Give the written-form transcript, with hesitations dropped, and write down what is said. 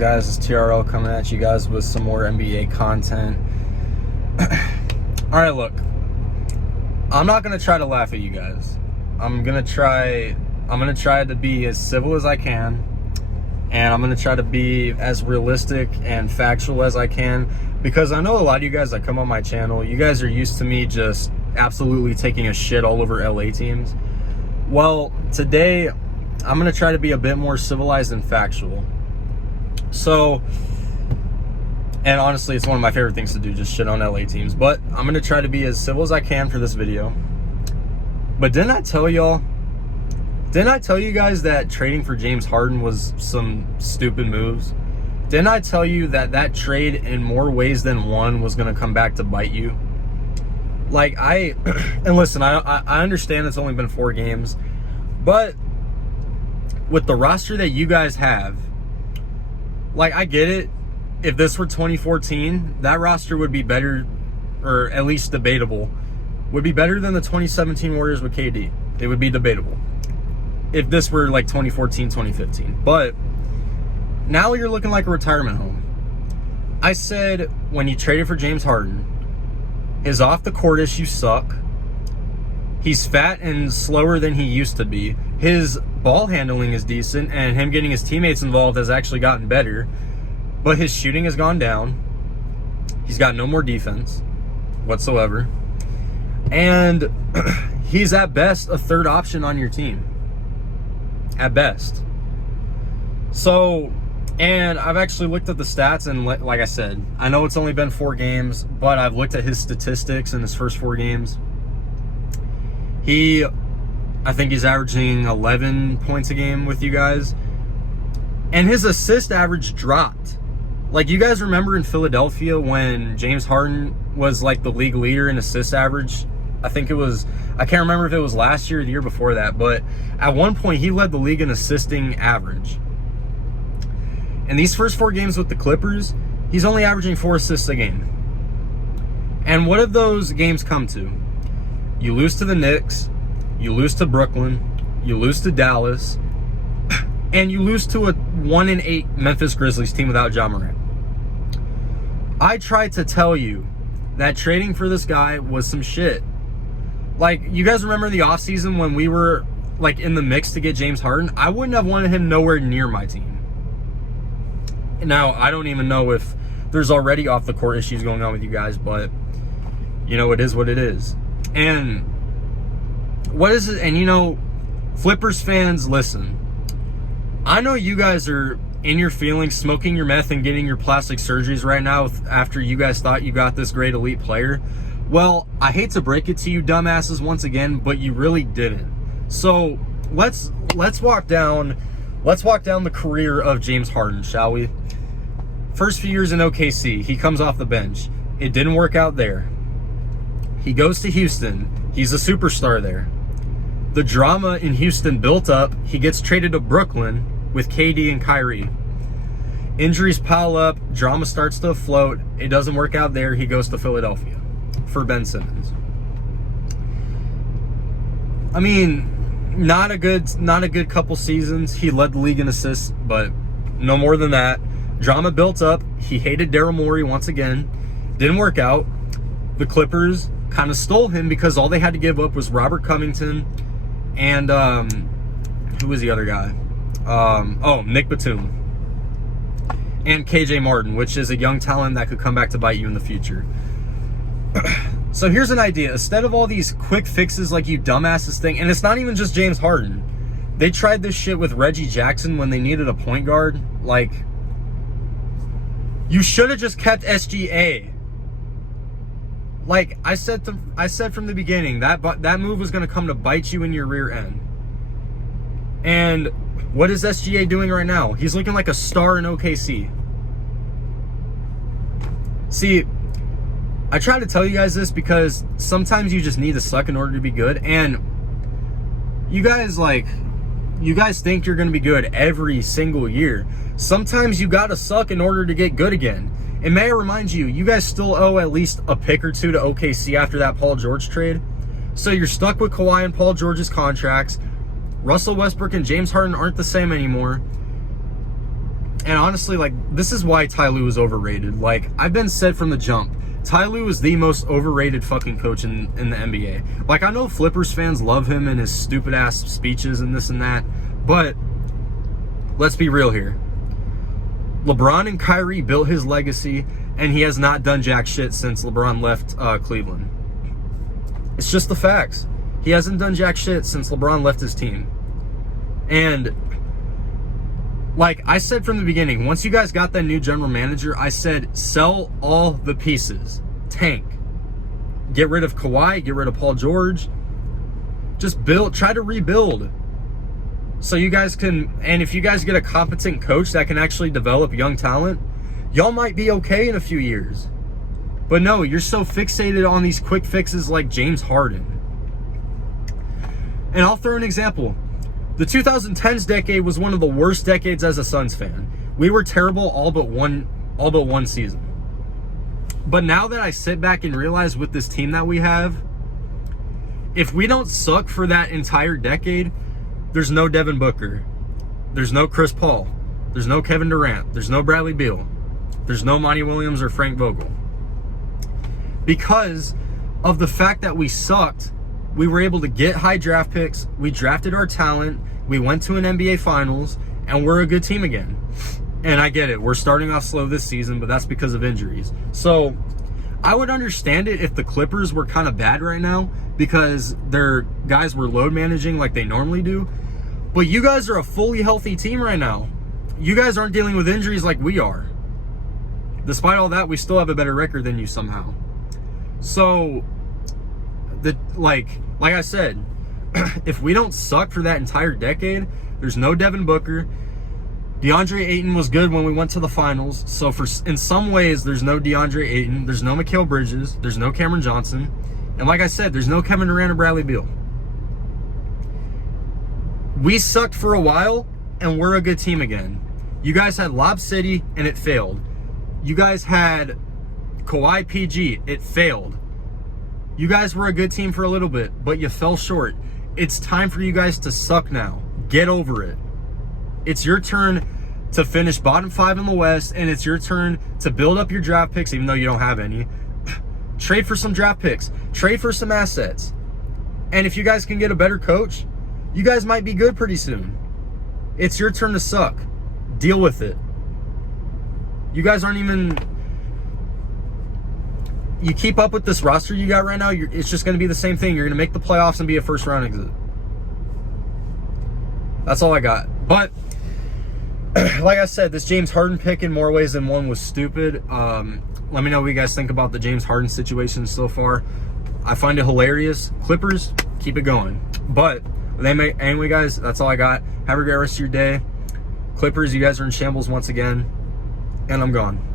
guys? It's TRL coming at you guys with some more NBA content. Alright, look. I'm not going to try to laugh at you guys. I'm going to try to be as civil as I can. And I'm going to try to be as realistic and factual as I can. Because I know a lot of you guys that come on my channel, you guys are used to me just absolutely taking a shit all over LA teams. Well, today, I'm going to try to be a bit more civilized and factual. So, and honestly, it's one of my favorite things to do, just shit on LA teams. But I'm going to try to be as civil as I can for this video. But didn't I tell you guys that trading for James Harden was some stupid moves? Didn't I tell you that trade in more ways than one was going to come back to bite you? Like, and listen, I understand it's only been 4 games, but with the roster that you guys have, like, I get it. If this were 2014, that roster would be better, or at least debatable, would be better than the 2017 Warriors with KD. It would be debatable if this were like 2014, 2015. But now you're looking like a retirement home. I said when you traded for James Harden, his off-the-court issues suck. He's fat and slower than he used to be. His ball handling is decent, and him getting his teammates involved has actually gotten better. But his shooting has gone down. He's got no more defense whatsoever. And he's at best a third option on your team. At best. So, and I've actually looked at the stats, and like I said, I know it's only been 4 games, but I've looked at his statistics in his first 4 games. I think he's averaging 11 points a game with you guys. And his assist average dropped. Like, you guys remember in Philadelphia when James Harden was like the league leader in assist average? I can't remember if it was last year or the year before that, but at one point he led the league in assisting average. In these first 4 games with the Clippers, he's only averaging 4 assists a game. And what have those games come to? You lose to the Knicks, you lose to Brooklyn, you lose to Dallas, and you lose to a 1-8 Memphis Grizzlies team without Ja Morant. I tried to tell you that trading for this guy was some shit. Like, you guys remember the offseason when we were like in the mix to get James Harden? I wouldn't have wanted him nowhere near my team. Now, I don't even know if there's already off-the-court issues going on with you guys, but, you know, it is what it is. And what is it? And, you know, Flippers fans, listen. I know you guys are in your feelings, smoking your meth and getting your plastic surgeries right now after you guys thought you got this great elite player. Well, I hate to break it to you dumbasses once again, but you really didn't. So let's walk down the career of James Harden, shall we? First few years in OKC, he comes off the bench. It didn't work out there. He goes to Houston. He's a superstar there. The drama in Houston built up. He gets traded to Brooklyn with KD and Kyrie. Injuries pile up. Drama starts to afloat. It doesn't work out there. He goes to Philadelphia for Ben Simmons. I mean, not a good couple seasons. He led the league in assists, but no more than that. Drama built up. He hated Daryl Morey once again. Didn't work out. The Clippers kind of stole him because all they had to give up was Robert Covington and who was the other guy? Nick Batum and KJ Martin, which is a young talent that could come back to bite you in the future. So here's an idea. Instead of all these quick fixes like you dumbasses think, and it's not even just James Harden. They tried this shit with Reggie Jackson when they needed a point guard. Like, you should have just kept SGA. Like I said from the beginning, that move was going to come to bite you in your rear end. And what is SGA doing right now? He's looking like a star in OKC. See, I try to tell you guys this because sometimes you just need to suck in order to be good. And you guys think you're going to be good every single year. Sometimes you got to suck in order to get good again. And may I remind you, you guys still owe at least a pick or 2 to OKC after that Paul George trade. So you're stuck with Kawhi and Paul George's contracts. Russell Westbrook and James Harden aren't the same anymore. And honestly, like, this is why Ty Lue is overrated. Like, I've been said from the jump, Ty Lue is the most overrated fucking coach in the NBA. Like, I know Flippers fans love him and his stupid ass speeches and this and that, but let's be real here. LeBron and Kyrie built his legacy, and he has not done jack shit since LeBron left Cleveland. It's just the facts. He hasn't done jack shit since LeBron left his team. And like I said from the beginning, once you guys got that new general manager, I said sell all the pieces. Tank. Get rid of Kawhi, get rid of Paul George. Just try to rebuild. So you guys can, and if you guys get a competent coach that can actually develop young talent, y'all might be okay in a few years. But no, you're so fixated on these quick fixes like James Harden. And I'll throw an example. The 2010s decade was one of the worst decades as a Suns fan. We were terrible all but one season. But now that I sit back and realize with this team that we have, if we don't suck for that entire decade, there's no Devin Booker. There's no Chris Paul. There's no Kevin Durant. There's no Bradley Beal. There's no Monty Williams or Frank Vogel. Because of the fact that we sucked, we were able to get high draft picks. We drafted our talent. We went to an NBA Finals, and we're a good team again. And I get it. We're starting off slow this season, but that's because of injuries. So I would understand it if the Clippers were kind of bad right now because their guys were load managing like they normally do. But you guys are a fully healthy team right now. You guys aren't dealing with injuries like we are. Despite all that, we still have a better record than you somehow. So, like I said, if we don't suck for that entire decade, there's no Devin Booker. DeAndre Ayton was good when we went to the finals. So in some ways, there's no DeAndre Ayton. There's no Mikal Bridges. There's no Cameron Johnson. And like I said, there's no Kevin Durant or Bradley Beal. We sucked for a while, and we're a good team again. You guys had Lob City, and it failed. You guys had Kawhi PG. It failed. You guys were a good team for a little bit, but you fell short. It's time for you guys to suck now. Get over it. It's your turn to finish bottom 5 in the West, and it's your turn to build up your draft picks, even though you don't have any. Trade for some draft picks. Trade for some assets. And if you guys can get a better coach, you guys might be good pretty soon. It's your turn to suck. Deal with it. You guys aren't even... You keep up with this roster you got right now, it's just going to be the same thing. You're going to make the playoffs and be a first-round exit. That's all I got. But, like I said, this James Harden pick in more ways than one was stupid. Let me know what you guys think about the James Harden situation so far. I find it hilarious. Clippers, keep it going. But, anyway, guys, that's all I got. Have a great rest of your day. Clippers, you guys are in shambles once again. And I'm gone.